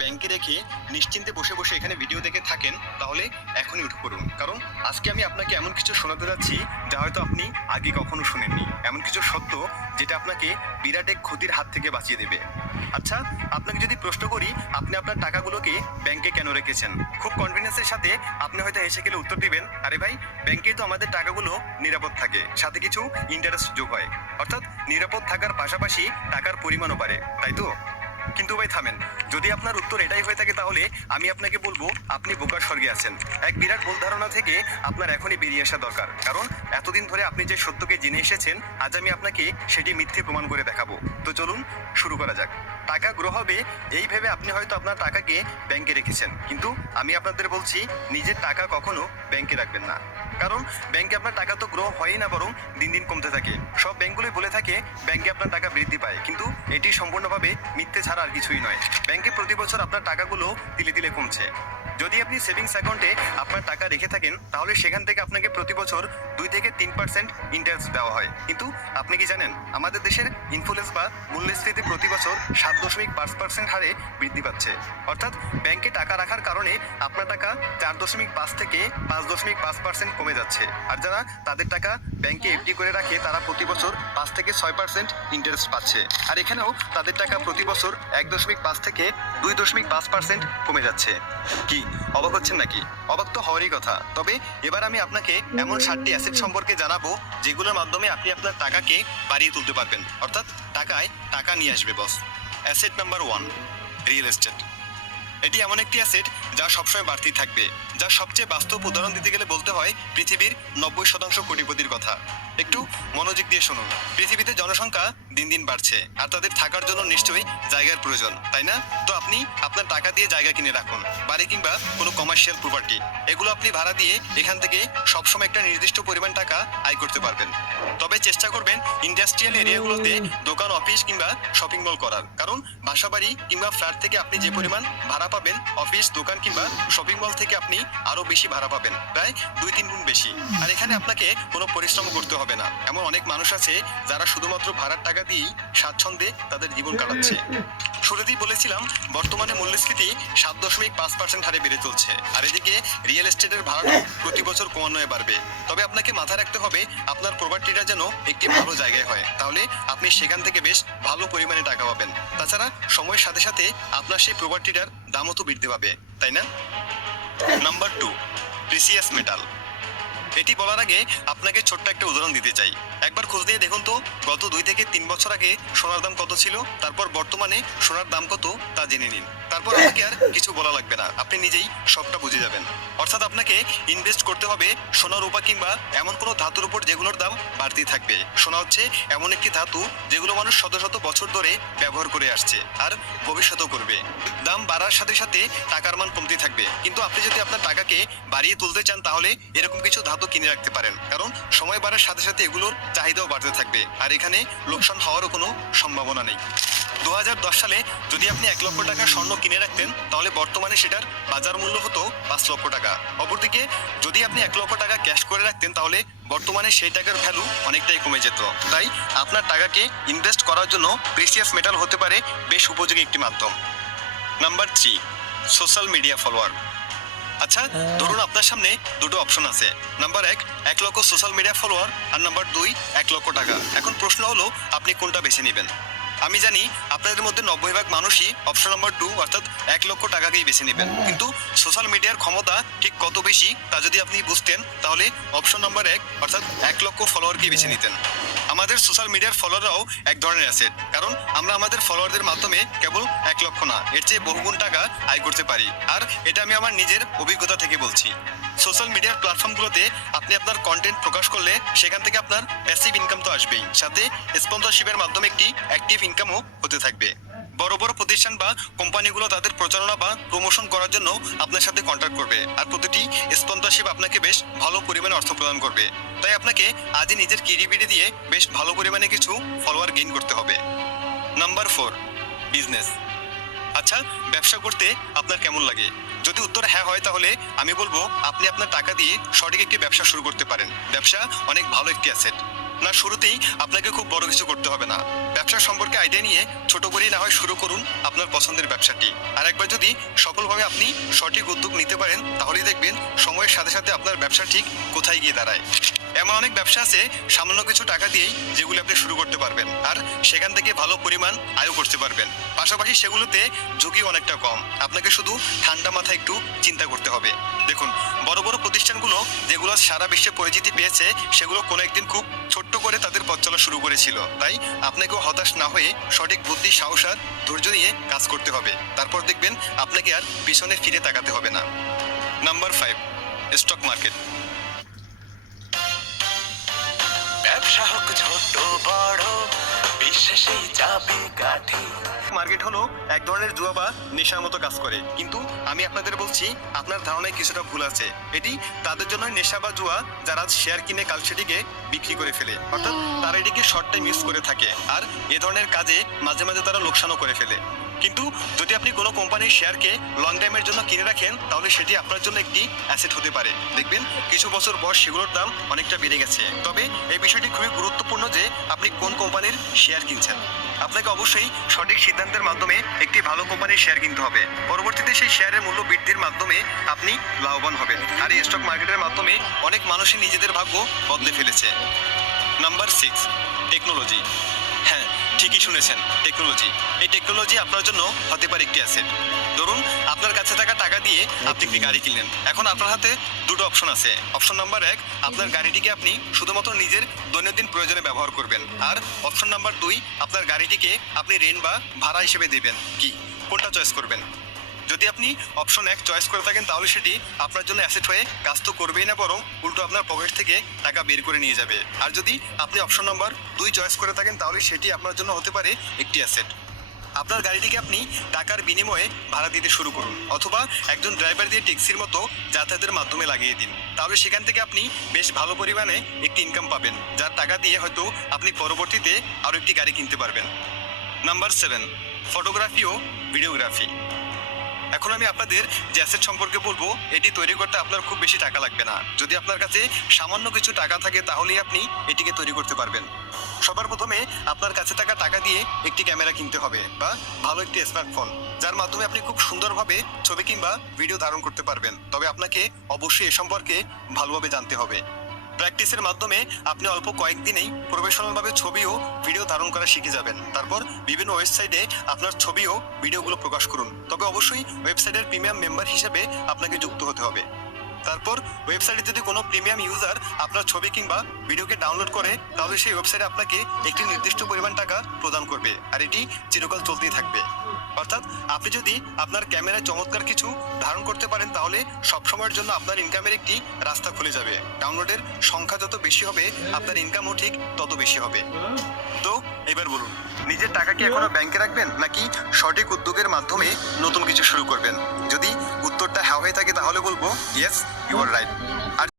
ব্যাংকে রেখে নিশ্চিন্তে বসে বসে এখানে ভিডিও দেখে থাকেন, তাহলে এখনই উঠে পড়ুন। কারণ আজকে আমি আপনাকে এমন কিছু শোনাতে যাচ্ছি যা হয়তো আপনি আগে কখনো শুনেননি। এমন কিছু সত্য যেটা আপনাকে বিরাট এক ক্ষতির হাত থেকে বাঁচিয়ে দেবে। আচ্ছা, আপনাকে যদি প্রশ্ন করি আপনি আপনার টাকাগুলোকে ব্যাংকে কেন রেখেছেন, খুব কনফিডেন্সের সাথে আপনি হয়তো হেসে গেলে উত্তর দিবেন, আরে ভাই, ব্যাংকে তো আমাদের টাকাগুলো নিরাপদ থাকে, সাথে কিছু ইন্টারেস্ট যোগ হয়, অর্থাৎ নিরাপদ থাকার পাশাপাশি টাকার পরিমাণও বাড়ে, তাই তো? কিন্তু ভাই থামেন, যদি আপনার উত্তর এটাই হয়ে থাকে তাহলে আমি আপনাকে বলবো আপনি বোকার স্বর্গে আছেন। এক বিরাট ভুল ধারণা থেকে আপনার এখনই বেরিয়ে আসা দরকার। কারণ এতদিন ধরে আপনি যে সত্যকে জেনে এসেছেন, আজ আমি আপনাকে সেটি মিথ্যে প্রমাণ করে দেখাবো। তো চলুন শুরু করা যাক। টাকা গ্রো হবে এই ভেবে আপনি হয়তো আপনার টাকাকে ব্যাংকে রেখেছেন, কিন্তু আমি আপনাদের বলছি নিজের টাকা কখনো ব্যাংকে রাখবেন না। কারণ ব্যাংকে আপনার টাকা তো গ্রো হয়ই না, বরং দিন দিন কমতে থাকে। সব ব্যাংকগুলোই বলে থাকে ব্যাংকে আপনার টাকা বৃদ্ধি পায়, কিন্তু এটি সম্পূর্ণভাবে মিথ্যে ছাড়া আর কিছুই নয়। ব্যাংকে প্রতি বছর আপনার টাকাগুলো তিলে তিলে কমছে। যদি আপনি সেভিংস অ্যাকাউন্টে আপনার টাকা রেখে থাকেন, তাহলে সেখান থেকে আপনাকে প্রতি বছর 2 থেকে 3% ইন্টারেস্ট দেওয়া হয়। কিন্তু আপনি কি জানেন আমাদের দেশের ইনফ্লেশন বা মূল্যস্ফীতি প্রতি বছর 7.5% হারে বৃদ্ধি পাচ্ছে। অর্থাৎ ব্যাংকে টাকা রাখার কারণে আপনার টাকা 4.5 থেকে 5.5% কমে যাচ্ছে। আর যারা তাদের টাকা ব্যাংকে এফডি করে রাখে তারা প্রতি বছর 5 থেকে 6% ইন্টারেস্ট পাচ্ছে। আর এখানেও তাদের টাকা প্রতি বছর 1.5 থেকে 2.5% কমে যাচ্ছে। কি অবাক হচ্ছেন নাকি? অবাক তো হওয়ারই কথা। তবে এবার আমি আপনাকে এমন 7টি অ্যাসেট সম্পর্কে জানাবো যেগুলোর মাধ্যমে আপনি আপনার টাকাকে বাড়িয়ে তুলতে পারবেন, অর্থাৎ টাকায় টাকা নিয়ে আসবে boss. Asset number 1, real estate. এটি এমন একটি অ্যাসেট যা সবসময় বাড়তি থাকবে, যার সবচেয়ে বাস্তব উদাহরণ দিতে গেলে বলতে হয় পৃথিবীর 90% কোটিপতির কথা। একটু মনোযোগ দিয়ে শুনুন। পৃথিবীতে জনসংখ্যা দিন দিন বাড়ছে, আর তাদের থাকার জন্য নিশ্চয়ই জায়গার প্রয়োজন, তাই না? তো আপনি আপনার টাকা দিয়ে জায়গা কিনে রাখুন, বাড়ি কিংবা কোনো কমার্শিয়াল প্রপার্টি। এগুলো আপনি ভাড়া দিয়ে এখান থেকে সবসময় একটা নির্দিষ্ট পরিমাণ টাকা আয় করতে পারবেন। তবে চেষ্টা করবেন ইন্ডাস্ট্রিয়াল এরিয়াগুলোতে দোকান, অফিস কিংবা শপিং মল করার। কারণ বাসাবাড়ি কিংবা ফ্ল্যাট থেকে আপনি যে পরিমাণ ভাড়া পাবেন, অফিস, দোকান কিংবা শপিং মল থেকে আপনি আরো বেশি ভাড়া পাবেন, প্রায় 2-3 গুণ বেশি। আর এখানে আপনাকে কোনো পরিশ্রম করতে হবে না। এমন অনেক মানুষ আছে যারা শুধুমাত্র ভাড়ার টাকা দিয়েই স্বাচ্ছন্দ্যে তাদের জীবন কাটাচ্ছে। শুরুতেই বলেছিলাম বর্তমানে মূল্যস্ফীতি 7.5% হারে বেড়ে চলছে, আর এদিকে রিয়েল এস্টেটের ভাড়াও প্রতি বছর ক্রমান্বয়ে বাড়বে। তবে আপনাকে মাথায় রাখতে হবে আপনার প্রপার্টিটা যেন একটি ভালো জায়গায় হয়, তাহলে আপনি সেখান থেকে বেশ ভালো পরিমাণে টাকা পাবেন। তাছাড়া সময়ের সাথে সাথে আপনার সেই প্রপার্টিটার দামও তো বৃদ্ধি পাবে, তাই না? Number 2, precious metal. এটি বলার আগে আপনাকে ছোট্ট একটা উদাহরণ দিতে চাই। একবার খোঁজ দিয়ে দেখুন তো গত 2 থেকে 3 বছর আগে সোনার দাম কত ছিল, তারপর বর্তমানে সোনার দাম কত তা জেনে নিন। তারপর আপনাকে আর কিছু বলা লাগবে না, আপনি নিজেই সবটা বুঝে যাবেন। অর্থাৎ আপনাকে ইনভেস্ট করতে হবে সোনা, রূপা কিংবা এমন কোনো ধাতুর উপর যেগুলোর দাম বাড়তি থাকবে। সোনা হচ্ছে এমন একটি ধাতু যেগুলো মানুষ শত শত বছর ধরে ব্যবহার করে আসছে আর ভবিষ্যতেও করবে। দাম বাড়ার সাথে সাথে টাকার মান কমতে থাকবে, কিন্তু আপনি যদি আপনার টাকাকে বাড়িয়ে তুলতে চান তাহলে এরকম কিছু ধাতু কিনে রাখতে পারেন। কারণ সময় বাড়ার সাথে সাথে এগুলোর চাহিদাও বাড়তে থাকবে, আর এখানে লোকসান হওয়ারও কোনো সম্ভাবনা নেই। 2010 সালে যদি আপনি 1 লক্ষ টাকা স্বর্ণ কিনে রাখতেন, তাহলে বর্তমানে সেটার বাজার মূল্য হতো 5 লক্ষ টাকা। অপরদিকে যদি আপনি 1 লক্ষ টাকা ক্যাশ করে রাখতেন, তাহলে বর্তমানে সেই টাকার ভ্যালু অনেকটাই কমে যেত। তাই আপনার টাকাকে ইনভেস্ট করার জন্য প্রিসিয়াস মেটাল হতে পারে বেশ উপযোগী একটি মাধ্যম। Number 3, social media follower. আচ্ছা, ধরুন আপনার সামনে দুটো অপশন আছে। নাম্বার 1 লক্ষ সোশ্যাল মিডিয়া ফলোয়ার, আর নাম্বার 2 1 লক্ষ টাকা। এখন প্রশ্ন হলো আপনি কোনটা বেছে নেবেন? আমি জানি আপনাদের মধ্যে 90% মানুষই অপশন নাম্বার 2 অর্থাৎ 1 লক্ষ টাকাকেই বেছে নেবেন, কিন্তু সোশ্যাল মিডিয়ার ক্ষমতা ঠিক কত বেশি তা যদি আপনি বুঝতেন, তাহলে অপশন নাম্বার 1 অর্থাৎ 1 লক্ষ ফলোয়ারকেই বেছে নিতেন। আমাদের সোশ্যাল মিডিয়ার ফলোয়াররাও এক ধরনের অ্যাসেট, কারণ আমরা আমাদের ফলোয়ারদের মাধ্যমে কেবল 1 লক্ষ না, এর চেয়ে বহুগুণ টাকা আয় করতে পারি। আর এটা আমি আমার নিজের অভিজ্ঞতা থেকে বলছি। সোশ্যাল মিডিয়ার প্ল্যাটফর্মগুলোতে আপনি আপনার কন্টেন্ট প্রকাশ করলে সেখান থেকে আপনার প্যাসিভ ইনকাম তো আসবেই, সাথে স্পন্সরশিপের মাধ্যমে একটি অ্যাক্টিভ ইনকামও হতে থাকবে। বড় বড় প্রতিষ্ঠান বা কোম্পানিগুলো তাদের প্রচারণা বা প্রমোশন করার জন্য আপনার সাথে কন্ট্যাক্ট করবে, আর প্রতিটি স্পন্সরশিপ আপনাকে বেশ ভালো পরিমাণে অর্থ প্রদান করবে। তাই আপনাকে আজই নিজের ক্রিয়েটিভিটি দিয়ে বেশ ভালো পরিমাণে কিছু ফলোয়ার গেইন করতে হবে। Number 4, business. আচ্ছা, ব্যবসা করতে আপনার কেমন লাগে? যদি উত্তর হ্যাঁ হয়, তাহলে আমি বলবো আপনি আপনার টাকা দিয়ে সঠিক একটি ব্যবসা শুরু করতে পারেন। ব্যবসা অনেক ভালো একটি অ্যাসেট। না শুরুতেই আপনাকে খুব বড় কিছু করতে হবে না। ব্যবসা সম্পর্কে আইডিয়া নিয়ে ছোট করেই না হয় শুরু করুন আপনার পছন্দের ব্যবসাটি। আর একবার যদি সফলভাবে আপনি সঠিক উদ্যোগ নিতে পারেন তাহলেই দেখবেন সময়ের সাথে সাথে আপনার ব্যবসা ঠিক কোথায় গিয়ে দাঁড়ায়। এমন অনেক ব্যবসা আছে সামান্য কিছু টাকা দিয়েই যেগুলো আপনি শুরু করতে পারবেন আর সেখান থেকে ভালো পরিমাণ আয়ও করতে পারবেন। পাশাপাশি সেগুলোতে ঝুঁকি অনেকটা কম, আপনাকে শুধু ঠান্ডা মাথায় একটু চিন্তা করতে হবে। দেখুন, বড় বড় প্রতিষ্ঠানগুলো যেগুলো সারা বিশ্বে পরিচিতি পেয়েছে সেগুলো কোনো একদিন খুব ছোট্ট করে তাদের পথ চলা শুরু করেছিল। তাই আপনাকেও হতাশ না হয়ে সঠিক বুদ্ধি, সাহস আর ধৈর্য নিয়ে কাজ করতে হবে। তারপর দেখবেন আপনাকে আর পিছনে ফিরে তাকাতে হবে না। Number 5, stock market. ব্যবসা হোক ছোট বড়, বিশ্বাসেই চাবি কাঠি। মার্কেট হলো এক ধরনের জুয়া বা নেশার মতো কাজ করে, কিন্তু আমি আপনাদের বলছি আপনার ধারণায় কিছুটা ভুল আছে। এটি তাদের জন্য নেশা বা জুয়া যারা শেয়ার কিনে কাল সেটিকে বিক্রি করে ফেলে, অর্থাৎ তারা এটিকে শর্ট টাইম ইউজ করে থাকে আর এ ধরনের কাজে মাঝে মাঝে তারা লোকসানও করে ফেলে। কিন্তু যদি আপনি কোনো কোম্পানির শেয়ারকে লং টাইমের জন্য কিনে রাখেন তাহলে সেটি আপনার জন্য একটি অ্যাসেট হতে পারে। দেখবেন কিছু বছর পর সেগুলোর দাম অনেকটা বেড়ে গেছে। তবে এই বিষয়টি খুবই গুরুত্বপূর্ণ যে আপনি কোন কোম্পানির শেয়ার কিনছেন। আপনাকে অবশ্যই সঠিক সিদ্ধান্তের মাধ্যমে একটি ভালো কোম্পানির শেয়ার কিনতে হবে। পরবর্তীতে সেই শেয়ারের মূল্য বৃদ্ধির মাধ্যমে আপনি লাভবান হবেন। আর এই স্টক মার্কেটের মাধ্যমে অনেক মানুষই নিজেদের ভাগ্য বদলে ফেলেছে। Number 6, technology. হ্যাঁ, ঠিকই শুনেছেন, টেকনোলজি। এই টেকনোলজি আপনার জন্য হতে পারে একটি অ্যাসেট। ধরুন আপনার কাছে থাকা টাকা দিয়ে আপনি একটি গাড়ি কিনলেন। এখন আপনার হাতে দুটো অপশন আছে। অপশন নাম্বার 1, আপনার গাড়িটিকে আপনি শুধুমাত্র নিজের দৈনন্দিন প্রয়োজনে ব্যবহার করবেন। আর অপশন নাম্বার 2, আপনার গাড়িটিকে আপনি রেন্ট বা ভাড়া হিসেবে দেবেন। কি, কোনটা চয়েস করবেন? যদি আপনি অপশন 1 চয়েস করে থাকেন তাহলে সেটি আপনার জন্য অ্যাসেট হয়ে কাজ তো করবেই না, বরং উল্টো আপনার পকেট থেকে টাকা বের করে নিয়ে যাবে। আর যদি আপনি অপশন নাম্বার 2 চয়েস করে থাকেন তাহলে সেটি আপনার জন্য হতে পারে একটি অ্যাসেট। আপনার গাড়িটিকে আপনি টাকার বিনিময়ে ভাড়া দিতে শুরু করুন, অথবা একজন ড্রাইভার দিয়ে ট্যাক্সির মতো যাতায়াতের মাধ্যমে লাগিয়ে দিন। তাহলে সেখান থেকে আপনি বেশ ভালো পরিমাণে একটি ইনকাম পাবেন, যার টাকা দিয়ে হয়তো আপনি পরবর্তীতে আরও একটি গাড়ি কিনতে পারবেন। নাম্বার 7, ফটোগ্রাফি ও ভিডিওগ্রাফি। এখন আমি আপনাদের যে অ্যাসেট সম্পর্কে বলবো এটি তৈরি করতে আপনার খুব বেশি টাকা লাগবে না। যদি আপনার কাছে সামান্য কিছু টাকা থাকে তাহলেই আপনি এটিকে তৈরি করতে পারবেন। সবার প্রথমে আপনার কাছে থাকা টাকা দিয়ে একটি ক্যামেরা কিনতে হবে বা ভালো একটি স্মার্টফোন, যার মাধ্যমে আপনি খুব সুন্দরভাবে ছবি কিংবা ভিডিও ধারণ করতে পারবেন। তবে আপনাকে অবশ্যই এ সম্পর্কে ভালোভাবে জানতে হবে। প্র্যাকটিসের মাধ্যমে আপনি অল্প কয়েকদিনেই প্রফেশনালভাবে ছবি ও ভিডিও ধারণ করা শিখে যাবেন। তারপর বিভিন্ন ওয়েবসাইটে আপনার ছবি ও ভিডিওগুলো প্রকাশ করুন। তবে অবশ্যই ওয়েবসাইটের প্রিমিয়াম মেম্বার হিসেবে আপনাকে যুক্ত হতে হবে। তারপর ওয়েবসাইটে যদি কোনো প্রিমিয়াম ইউজার আপনার ছবি কিংবা ভিডিওকে ডাউনলোড করে তাহলে সেই ওয়েবসাইটে আপনাকে একটি নির্দিষ্ট পরিমাণ টাকা প্রদান করবে, আর এটি চিরকাল চলতেই থাকবে। অর্থাৎ আপনি যদি আপনার ক্যামেরায় চমৎকার কিছু ধারণ করতে পারেন তাহলে সবসময়ের জন্য আপনার ইনকামের একটি রাস্তা খুলে যাবে। ডাউনলোডের সংখ্যা যত বেশি হবে আপনার ইনকামও ঠিক তত বেশি হবে। তো এবার বলুন, নিজের টাকা কি এখনো ব্যাংকে রাখবেন নাকি সঠিক উদ্যোগের মাধ্যমে নতুন কিছু শুরু করবেন? যদি উত্তরটা হ্যাঁ হয়ে থাকে তাহলে বলবো yes, you are right. R